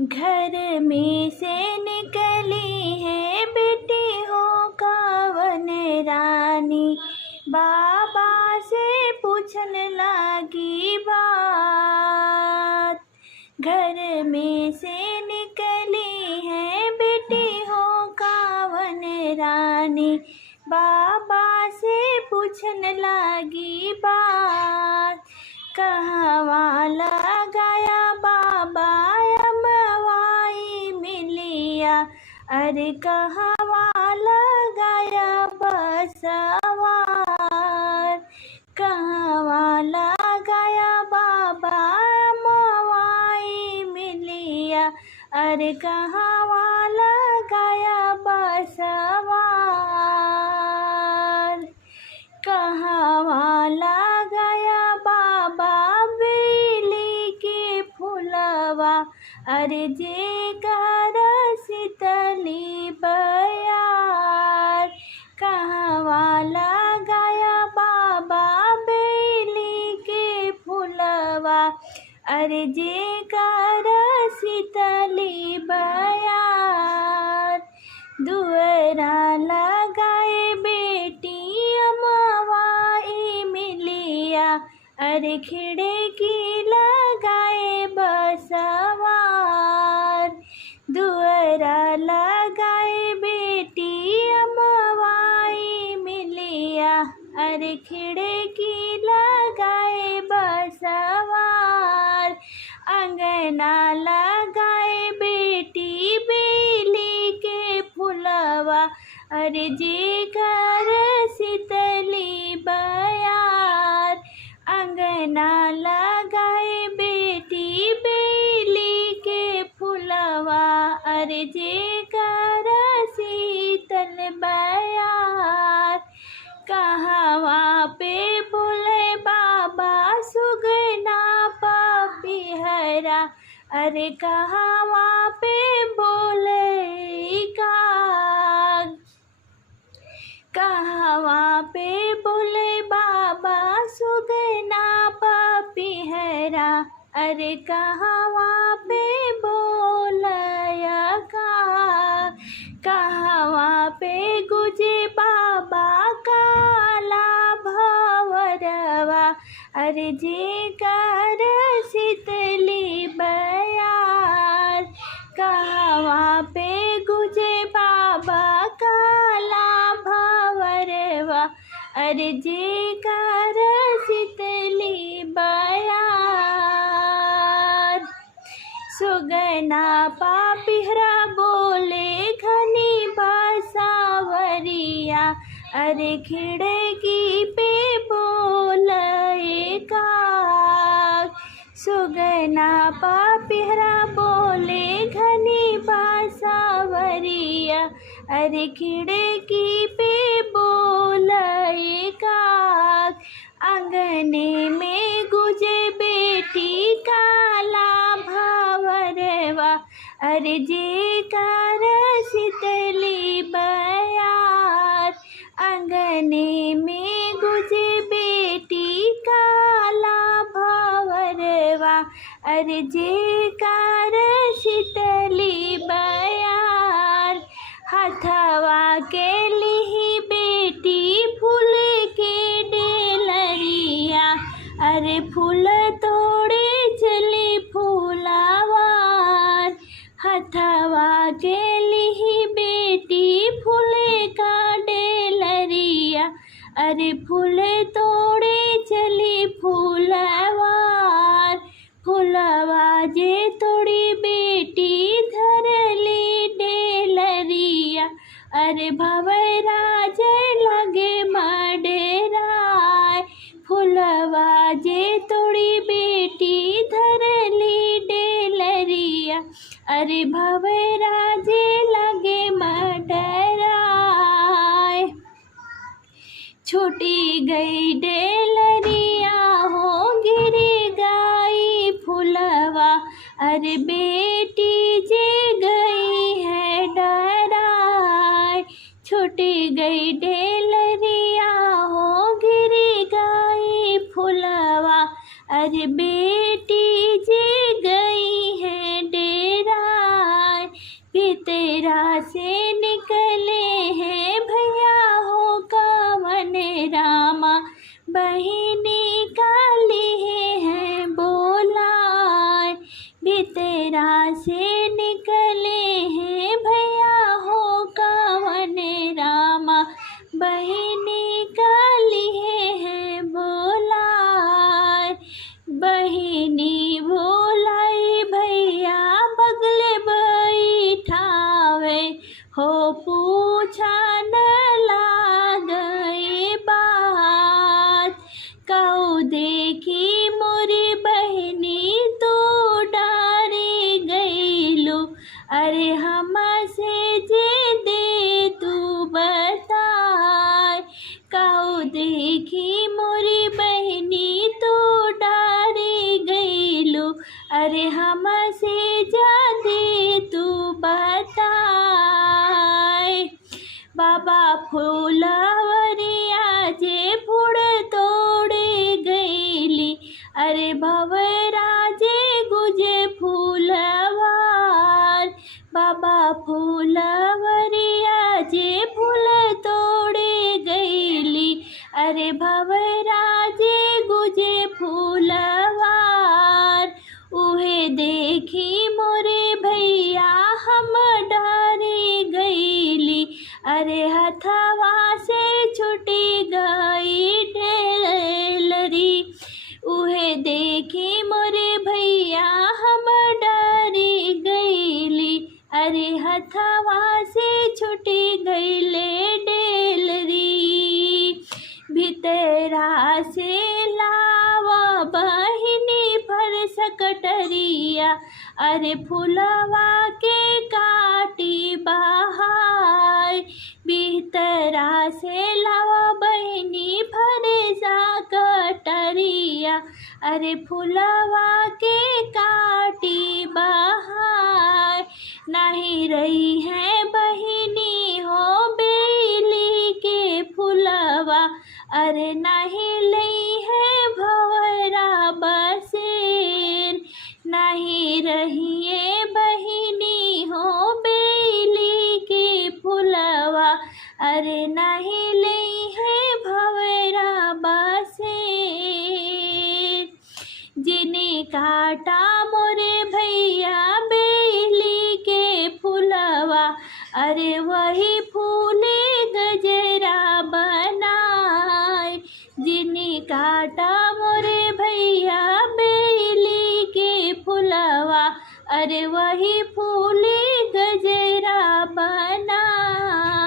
घर में से निकली है बेटी हो कावन रानी, बाबा से पूछन लागी बात। घर में से निकली है बेटी हो कावन रानी, बाबा से पूछन लागी बात। कहवा लगाया बाबा अमवाई मिलिया, अरे कहवा लगाया बसवार। कहवा लगाया बाबा अमवाई मिलिया, अरे कहवा लगाया बसवार। कहवा लगाया बाबा बेली के फुलवा, अरे जेकर शीतली बयार। कहवा लगाया बाबा बेली के फुलवा, अरे जेकर शीतली बयार। दुअरा लगाए बेटी अमवाई मिलिया, अरे खिड़की लगाए बसवार। दुअरा लगाए बेटी अमवाई मिलिया, अरे खिड़की लगाए बसवार। अंगना लगाए बेटी बेली के फुलवा, अरे जेकर शीतली बयार। अंगना लगाए बेटी बेली के फुलवा, अरे जेकर शीतल बयार। कहवा पे बोले बाबा सुगना पपिहरा, अरे कहवा पे बोले काग। कहवा पे बोले बाबा सुगना पपिहरा, अरे कहवा पे बोलया काग। कहवा पे गुजे बाबा काला भंवरवा, अरे जेकर शीतली बयार। कहवा पे गुजे बाबा काला भंवरवा, अरे जेकर शीतली बयार। सुगना पापिहरा बोले घनी बासावरिया, अरे खिड़की पे बोले काग। सुगना पापिहरा बोले घनी बासावरिया, अरे खिड़की पे बोले काग। आंगने में गुजे बेटी काला भंवरवा, अरे जेकर शीतली बयार। आंगने में गुजे बेटी काला भंवरवा, अरे जेकर शीतली बयार। हथवा के लिही बेटी फूल के डेलरिया, अरे फूल तोड़े चली फूलावार। हथवा के लिही बेटी फूल का डेलरिया, अरे फूल तोड़े चली फूलावार। फूलवा जे तोड़ी बेटी धरली डेलरिया, अरे भंवरा जय लगे मडेराय। फूलवा जे तोड़ी बेटी धरली डेलरिया, अरे भंवरा जे लगे मडराय। छूटी गई डेलरिया हो गिरी गाई फूलवा, अरे बेटी जे गई है डराय। छूटी गई डेलरिया हो गिरी गाई फूलवा, अरे बेटी जे गई है डेरा। भवरा से निकले हैं भैया हो कवन रामा, बहिनी काली है बोलाए। भितरा से निकले हैं भैया हो कवन रामा, बहिनी काली है बोलाए। बहिनी बोलाई भैया बगले बैठावे, हो पूछा न लागे बात। कहू देखी मोरी बहिनी तो डारी गईलू, अरे हमसे जे दे तू बताए। कहू देखी मोरी बहिनी तो डारी गईलू, अरे हमसे जादे तू बताए। बाबा फूलवरिया जे फूड़ तोड़े गईली, अरे भवरा जे गुजे फूलवार। बाबा फूलवरिया जे फूल तोड़े गईली, अरे भवरा जे गुजे फूलवार। उहे देखी मोरे भैया हम डरी गईली, अरे हथवा से छुटी गई ढेलरी। उहे देखी मोरे भैया हम डरी गईली, अरे हथवा से छुटी गईले ढेलरी। भितरा से लावा बहिनी फरस कटरिया, अरे फुलवा के काटी बहाय। भितरा से लावा बहिनी फरसा कटरिया, अरे फुलवा के काटी बहाय। नहीं रही है बहिनी हो बेली के फुलवा, अरे नहीं लई है भवरा बसेर। नहीं रहिए बहिनी हो बेली के फुलवा, अरे नहीं लई है भवरा बसेर। जिने काटा मोरे भैया बेली के फुलवा, अरे वही फूले गजरा बनाए। जिने काटा मोरे भैया बेली के फुलवा, अरे वही फूले गजरा बनाए।